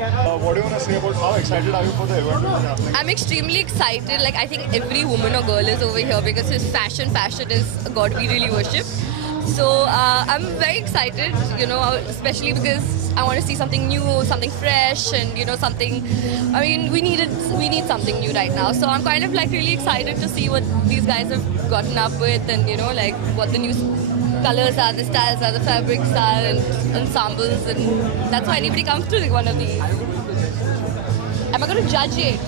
What do you want to say about how excited are you for the event that is happening? I'm extremely excited. Like, I think every woman or girl is over here because his fashion is a god we really worship. So I'm very excited, you know, especially because I want to see something new, something fresh, and you know, something. I mean, we need something new right now. So I'm kind of like really excited to see what these guys have gotten up with, and you know, like what the new colors are, the styles are, the fabrics are, and ensembles, and that's why anybody comes to one of these. Am I going to judge it?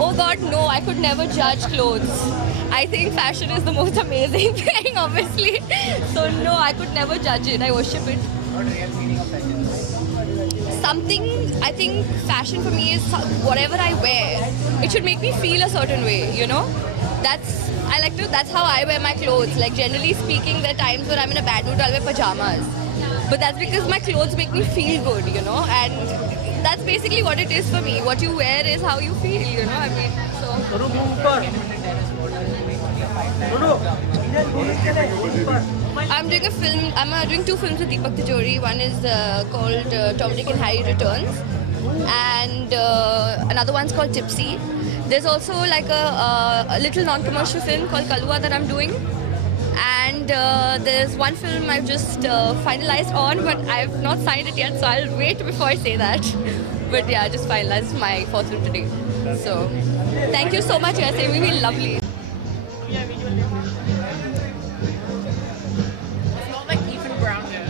Oh God, no, I could never judge clothes. I think fashion is the most amazing thing, obviously. So no, I could never judge it. I worship it. What real meaning of fashion? Something, I think fashion for me is whatever I wear. It should make me feel a certain way, you know? That's how I wear my clothes. Like generally speaking, there are times when I'm in a bad mood, I'll wear pajamas. But that's because my clothes make me feel good, you know? And that's basically what it is for me. What you wear is how you feel, you know? I mean, so. I'm doing a film. I'm doing 2 films with Deepak Tijori. One is called Tom, Dick and Harry Returns, and another one's called Tipsy. There's also like a little non-commercial film called Kalua that I'm doing. And there's one film I've just finalized on, but I've not signed it yet, so I'll wait before I say that. But yeah, I just finalized my 4th film today. So thank you so much, guys. It will be lovely. It's not like Ethan Brown here.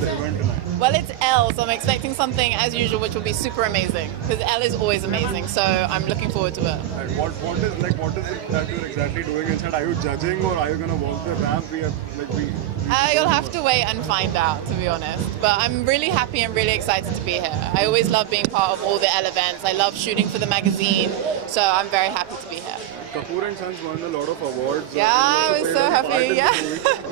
The event tonight. Well, it's Elle, so I'm expecting something as usual, which will be super amazing. Because Elle is always amazing, so I'm looking forward to it. And what is it that you're exactly doing inside? Are you judging or are you gonna walk the ramp? You'll have to wait and find out, to be honest. But I'm really happy and really excited to be here. I always love being part of all the Elle events. I love shooting for the magazine, so I'm very happy to be here. Kapoor and Sons won a lot of awards. Yeah, I was so happy. Yeah.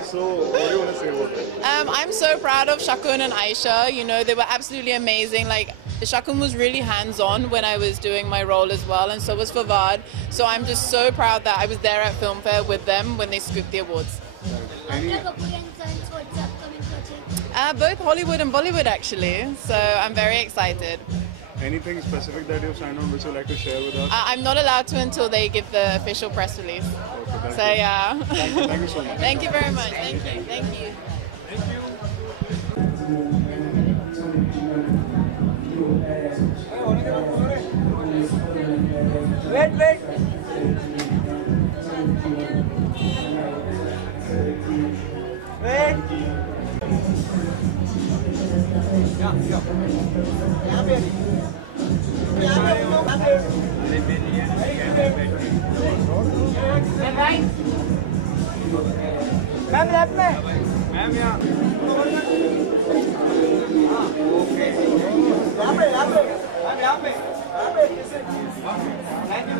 So, what do you want to say about it? I'm so proud of Shakun and Aisha. You know, they were absolutely amazing. Like, Shakun was really hands-on when I was doing my role as well, and so was Fawad. So I'm just so proud that I was there at Filmfare with them when they scooped the awards. Both Hollywood and Bollywood, actually. So I'm very excited. Anything specific that you've signed on which you'd like to share with us? I'm not allowed to until they give the official press release. Okay, so yeah. Thank you so much. Thank you very much. Thank you. Thank you. Wait. Ma'am left में ma'am यहाँ okay यहाँ पे thank you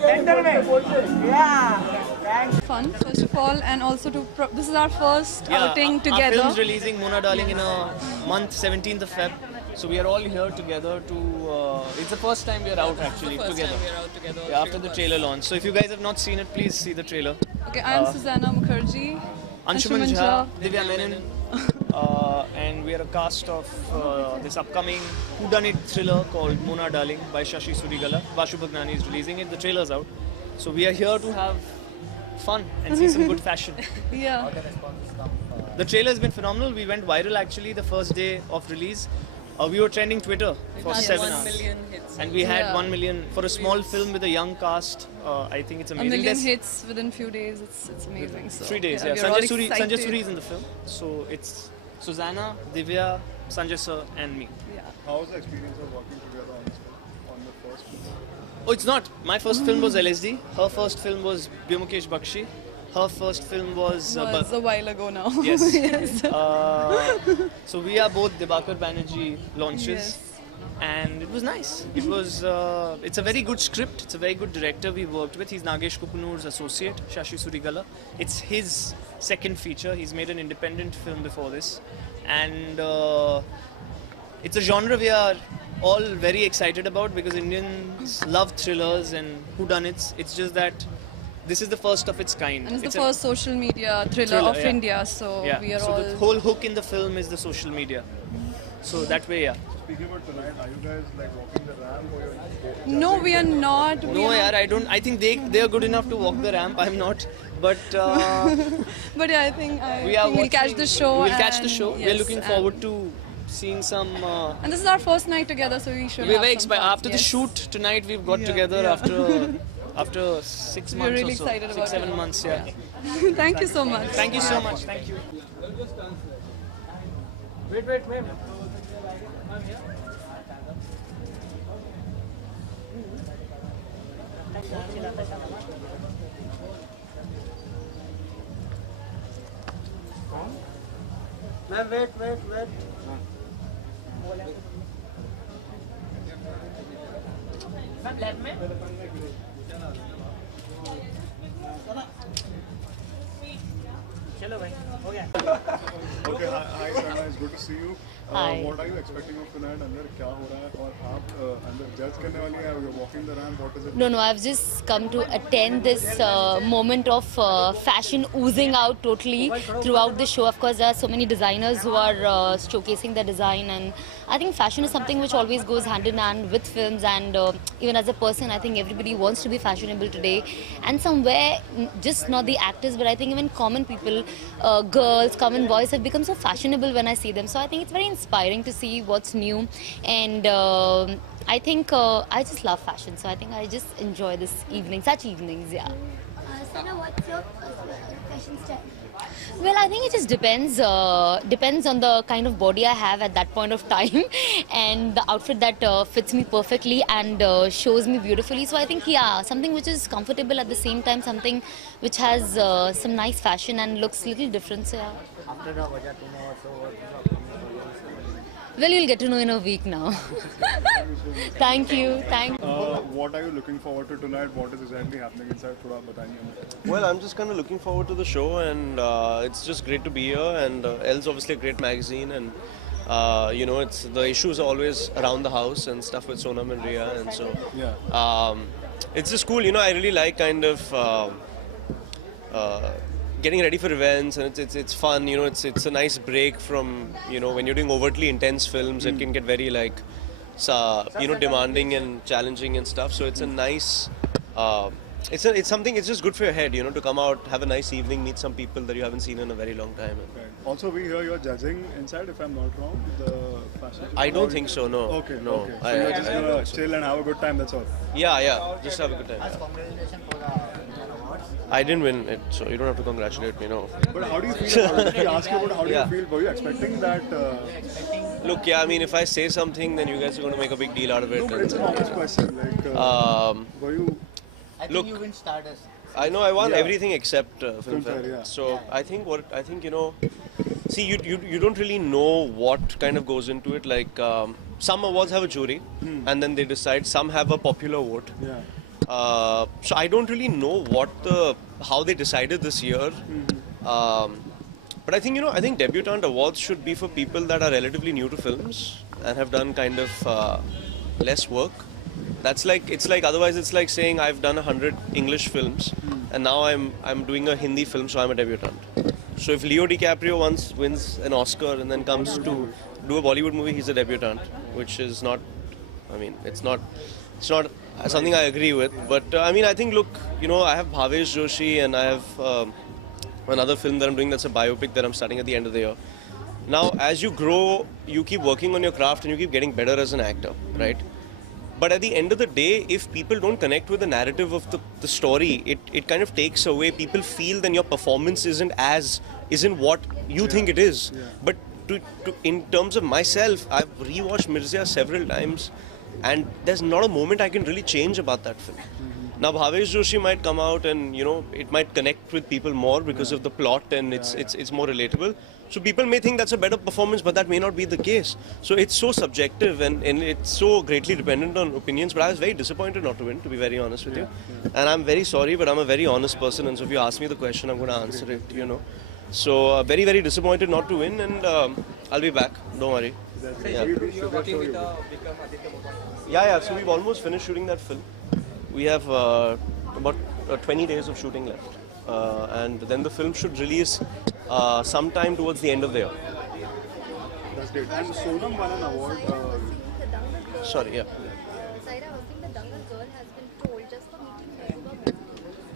centre में Fun, first of all, and also this is our first outing together. Our film's releasing Mona Darling in a month, 17th of Feb. So we are all here together to. It's the first time we are out actually together. Yeah, after the trailer launch. So if you guys have not seen it, please see the trailer. Okay, I'm Susanna Mukherjee. Anshuman Jha, Divya Menon, and we are a cast of this upcoming whodunit thriller called Mona Darling by Shashi Surigala. Vashu Bhagnani is releasing it. The trailer's out. So we are here to have fun and see some good fashion. Yeah. The trailer has been phenomenal. We went viral actually the first day of release. We were trending Twitter for 7 hours. 1 million hits. And we had 1 million for a small film with a young cast. I think it's amazing. 1 million hits within few days. It's amazing. So, 3 days, yeah. Sanjay Suri is in the film. So it's Susanna, Divya, Sanjay sir and me. Yeah. How was the experience of working together on this film, on the first film? Oh, it's not. My first film was LSD. Her first film was Byomukesh Bakshi. Her first film was a while ago now. Yes. Yes. So we are both Dibakar Banerjee launches. Yes. And it was nice. It was. It's a very good script. It's a very good director we worked with. He's Nagesh Kukunoor's associate, Shashi Surigala. It's his second feature. He's made an independent film before this, and it's a genre we are all very excited about because Indians love thrillers and whodunits. It's just that this is the first of its kind. And it's the first social media thriller of yeah. India, so Yeah. we are so all... the whole hook in the film is the social media. So that way, yeah. Speaking about tonight, are you guys like walking the ramp or you're No, we are not. No, yaar, I don't. I think they are good enough to walk the ramp. I'm not. But But yeah, I think we'll catch the show. We'll catch the and- show. yes, We're looking and- forward to seeing some. And this is our first night together, so we should. We're have very some excited. fun. After the Yes. shoot tonight, we've got Yeah, together yeah. after 6 We're months really or so. excited 6, about 7 it. months. Yeah. Thank you so much. Thank you so much. Thank you. Wait, ma'am. Ma'am, wait. Ma'am, left में चलो भाई हो गया Okay, hi Sana, it's good to see you. Hi. What are you expecting of tonight? अंदर क्या हो रहा है और आप अंदर judge करने वाली हैं? You're walking the ramp. What is it? No, I've just come to attend this moment of fashion oozing out totally throughout the show. Of course, there are so many designers who are showcasing their design, and I think fashion is something which always goes hand in hand with films. And even as a person, I think everybody wants to be fashionable today. And somewhere, just not the actors, but I think even common people, girls, common boys have become so fashionable when I see them. So I think it's very inspiring to see what's new. And I think I just love fashion, so I think I just enjoy this evening, such evenings, yeah. Sana, what's your fashion style? Well, I think it just depends on the kind of body I have at that point of time and the outfit that fits me perfectly and shows me beautifully. So I think, yeah, something which is comfortable at the same time, something which has some nice fashion and looks a little different, so yeah. After the budget, Well, you'll get to know in a week now. Thank you. What are you looking forward to tonight? What is exactly happening inside? थोड़ा बताइए हमें. Well, I'm just kind of looking forward to the show, and it's just great to be here. And Elle's obviously a great magazine, and you know, it's the issues are always around the house and stuff with Sonam and Riya, and so it's just cool. You know, I really like kind of getting ready for events, and it's fun. You know, it's a nice break from, you know, when you're doing overtly intense films, it can get very like you know, demanding and challenging and stuff. So it's a nice. It's something. It's just good for your head, you know, to come out, have a nice evening, meet some people that you haven't seen in a very long time. Okay. Also, we hear you're judging inside, if I'm not wrong, the fashion. I don't think so. No. Okay. No. Okay. So you're just gonna chill and have a good time. That's all. Yeah. Just have a good time. Yeah. I didn't win it, so you don't have to congratulate me. No. But how do you feel about it? If we ask you about how do Yeah. you feel, were you expecting that? Look, yeah. I mean, if I say something, then you guys are going to make a big deal out of it. No, but it's an honest question. Like, were you? I think Look, you win Stardust. I know I won Yeah. everything except Filmfare. Filmfare, yeah. So I think you know, see, you don't really know what kind of goes into it. Like some awards have a jury, and then they decide. Some have a popular vote. Yeah. So I don't really know how they decided this year. But I think, you know, I think debutante awards should be for people that are relatively new to films and have done kind of less work. That's like, it's like, otherwise it's like saying I've done 100 English films and now I'm doing a Hindi film, so I'm a debutante. So if Leo DiCaprio once wins an Oscar and then comes to do a Bollywood movie, he's a debutante, which is not, I mean, it's not something I agree with. But I mean, I think, look, you know, I have Bhavesh Joshi and I have another film that I'm doing that's a biopic that I'm starting at the end of the year. Now, as you grow, you keep working on your craft and you keep getting better as an actor, right? But at the end of the day, if people don't connect with the narrative of the story, it kind of takes away. People feel then your performance isn't what you think it is. Yeah. But in terms of myself, I've rewatched Mirzya several times, and there's not a moment I can really change about that film. Now Bhavesh Joshi might come out and, you know, it might connect with people more because of the plot and it's more relatable. So people may think that's a better performance, but that may not be the case. So it's so subjective and it's so greatly dependent on opinions. But I was very disappointed not to win, to be very honest with you. And I'm very sorry, but I'm a very honest person, and so if you ask me the question, I'm going to answer it, you know. So very, very disappointed not to win, and I'll be back, don't worry. Yeah, so we've almost finished shooting that film. We have about 20 days of shooting left. And then the film should release sometime towards the end of the year. That's great. And Sonam won an award. Sorry, yeah. Saira, I think the Dangal girl has been told just for meeting Mehbooba Mufti,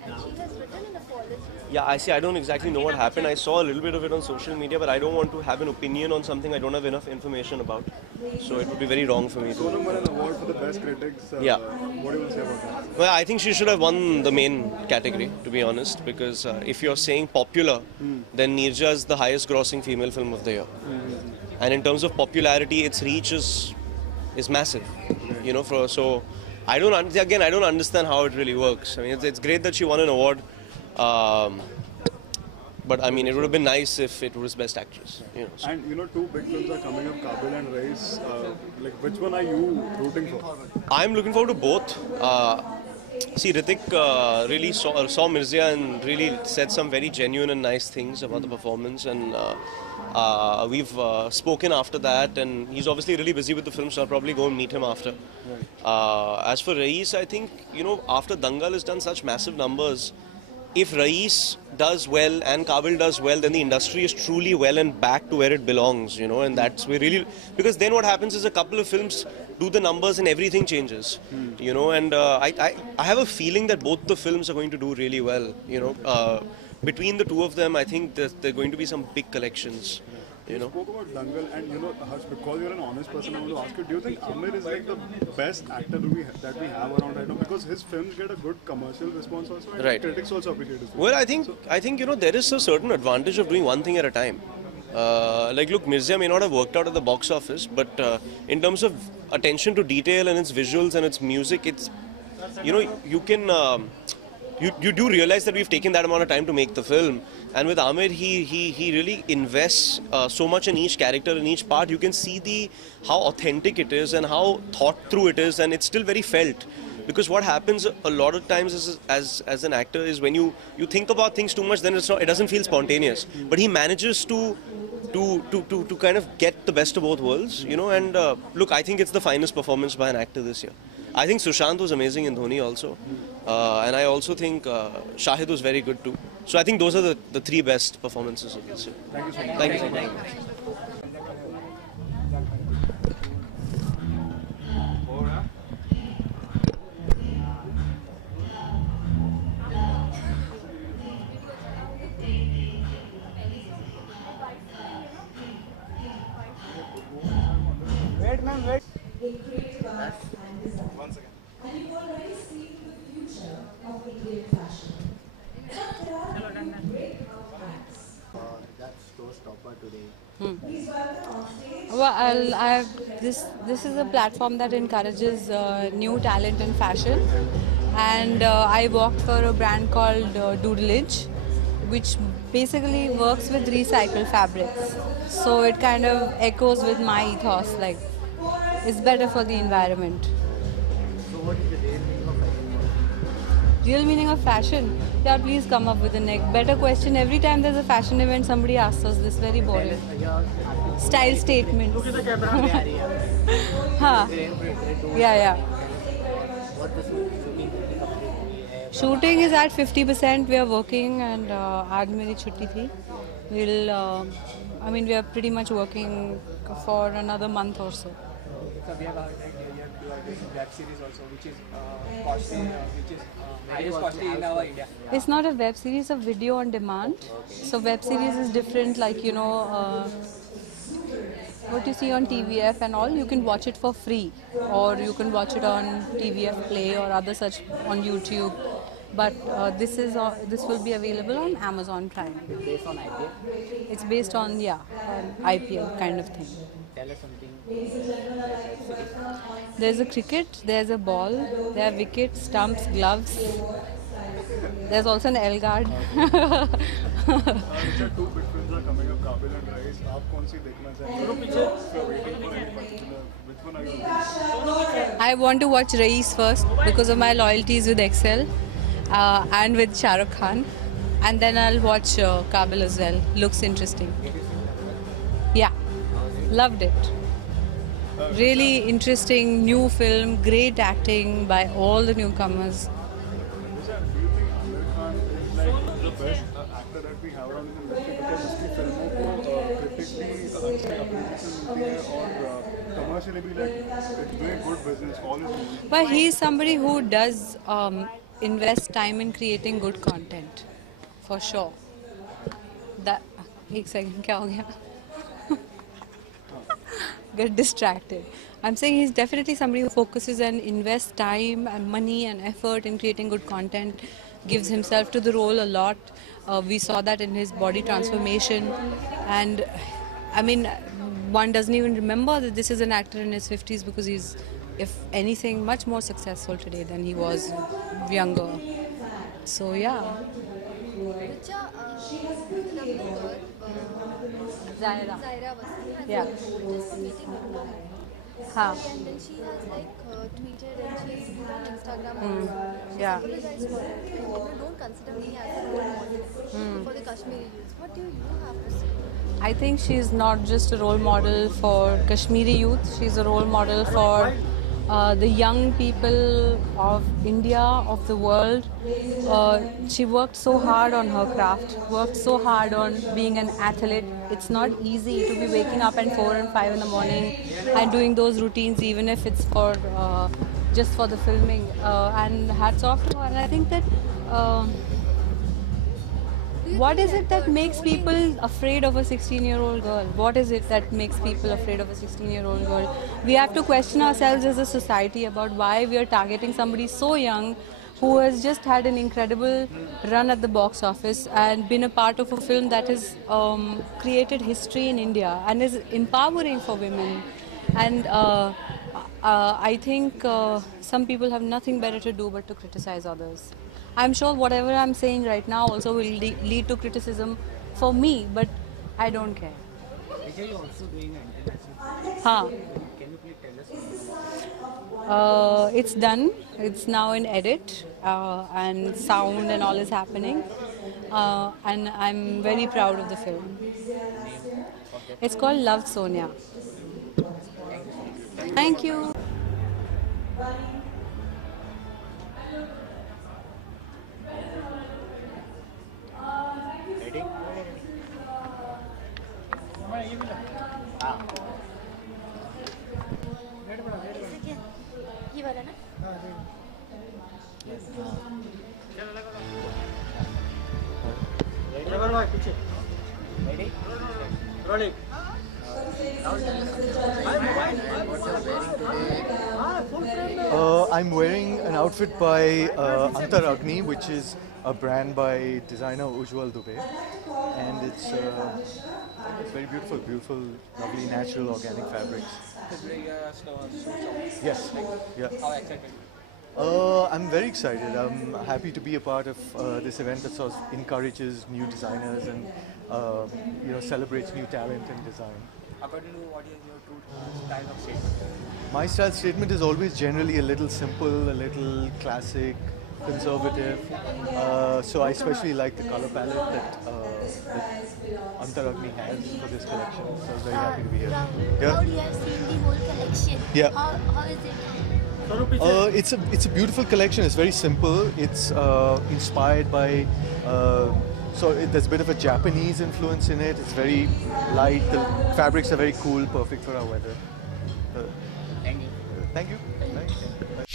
and she has written an apology. Yeah, I see. I don't exactly know what happened. I saw a little bit of it on social media, but I don't want to have an opinion on something I don't have enough information about. So it would be very wrong for me to. Sonam won an award for the best critics. Yeah. What do you want to say about that? Well, I think she should have won the main category, to be honest, because if you're saying popular, then Neerja is the highest grossing female film of the year. And in terms of popularity, its reach is massive. You know, so I don't understand how it really works. I mean, it's great that she won an award, but I mean, it would have been nice if it was Best Actress. You know, so. And you know, two big films are coming up, Kabil and Race. Like, which one are you rooting for? I'm looking forward to both. See, Ritik really saw Mirzya and really said some very genuine and nice things about the performance, and we've spoken after that, and he's obviously really busy with the film, so I'll probably go and meet him after. As for Raees, I think, you know, after Dangal has done such massive numbers, if Raees does well and Kabil does well, then the industry is truly well and back to where it belongs, you know, and that's where really, because then what happens is a couple of films do the numbers and everything changes, you know, and I have a feeling that both the films are going to do really well, you know. Between the two of them, I think there are going to be some big collections. You know. Spoke about Dangal, and you know, Harsh, because you're an honest person, I want to ask you: do you think Amir is like the best actor that we have around right now? Because his films get a good commercial response also, and right. Critics also appreciate his films. Well, I think you know, there is a certain advantage of doing one thing at a time. Like, look, Mirzya may not have worked out at the box office, but in terms of attention to detail and its visuals and its music, it's, you know, you can. You do realize that we've taken that amount of time to make the film, and with Amir, he really invests so much in each character, in each part. You can see how authentic it is and how thought through it is, and it's still very felt. Because what happens a lot of times as an actor is when you think about things too much, then it doesn't feel spontaneous. But he manages to kind of get the best of both worlds, you know. And look, I think it's the finest performance by an actor this year. I think Sushant was amazing in Dhoni also. And I also think Shahid was very good too. So I think those are the three best performances of this year. Thank you so much. Thank you so much. Wait, ma'am, wait. One second. And you've already seen the future of Indian fashion. But there are breakout acts. That's showstopper today. Please welcome on stage. Well, this is a platform that encourages new talent in fashion, and I worked for a brand called Doodleage, which basically works with recycled fabrics. So it kind of echoes with my ethos, like it's better for the environment. So what is the real meaning of fashion? Real meaning of fashion? Yeah, please come up with a better question. Every time there's a fashion event, somebody asks us this. Very boring. Style statement. Huh. Yeah. What the shooting? Shooting is at 50%. We are working, and aaj meri chutti thi. We are pretty much working for another month or so. So we have heard that you are doing web series also, which is costly, which is very costly in our India. It's not a web series, a video on demand. So web series is different, like, you know, what you see on TVF and all, you can watch it for free, or you can watch it on TVF Play or other such on YouTube. But this will be available on Amazon Prime. It's based on IPL. It's based on on IPL kind of thing. Tell us something. There's a cricket, there's a ball, there are wickets, stumps, gloves. There's also an Elle guard. Richard, two big films are coming up, Kabil and Raees. आप कौन सी देखना चाहेंगे? If you're waiting for any particular, which one are you doing? I want to watch Raees first because of my loyalties with Excel and with Shah Rukh Khan. And then I'll watch Kabil as well. Looks interesting. Yeah, loved it. Really interesting new film, great acting by all the newcomers. Richard, do you think अच्छी appreciation मिलती है और commercially भी like it's doing good business all his movies. But he is somebody who does invest time in creating good content, for sure. That एक second क्या हो गया? Get distracted. I'm saying he's definitely somebody who focuses and invests time and money and effort in creating good content, gives himself to the role a lot. We saw that in his body transformation, and I mean, one doesn't even remember that this is an actor in his 50s because he's, if anything, much more successful today than he was younger. So yeah. Richa, the younger girl, Zaira. Zaira Wasi, has Yeah. just a meeting with her. Huh. And then she has like tweeted and she put on Instagram also. Yeah. She's apologized for it. And people don't consider me as a role model for the Kashmiri youth. What do you have to say? I think she's not just a role model for Kashmiri youth, she's a role model for the young people of India, of the world. She worked so hard on her craft, worked so hard on being an athlete. It's not easy to be waking up at 4 and 5 in the morning and doing those routines, even if it's for just for the filming. And hats off to her. And I think that what is it that makes people afraid of a 16-year-old girl? What is it that makes people afraid of a 16-year-old girl? We have to question ourselves as a society about why we are targeting somebody so young who has just had an incredible run at the box office and been a part of a film that has created history in India and is empowering for women. And I think some people have nothing better to do but to criticize others. I'm sure whatever I'm saying right now also will lead to criticism for me, but I don't care. Richa, you're also doing an international. Huh. Can you please tell us? It's done. It's now in edit and sound and all is happening. And I'm very proud of the film. It's called Love Sonia. Thank you. Ready? ये वाला ना? Ready? Rolling. I'm wearing an outfit by Antar Agni, which is a brand by designer Ujjwal Dubey, and it's very beautiful, beautiful, lovely, natural, organic fabrics. Yes, yeah. How excited? I'm very excited. I'm happy to be a part of this event that sort of encourages new designers and celebrates new talent in design. According to what is your true style of statement? My style statement is always generally a little simple, a little classic, conservative. So I especially like the color palette that Antar Agni has for this collection. So I'm very happy to be here. How you have seen the whole collection? Yeah. How is it? It's a beautiful collection. It's very simple. It's inspired by there's a bit of a Japanese influence in it. It's very light. The fabrics are very cool, perfect for our weather. Thank you. Thank you. Bye.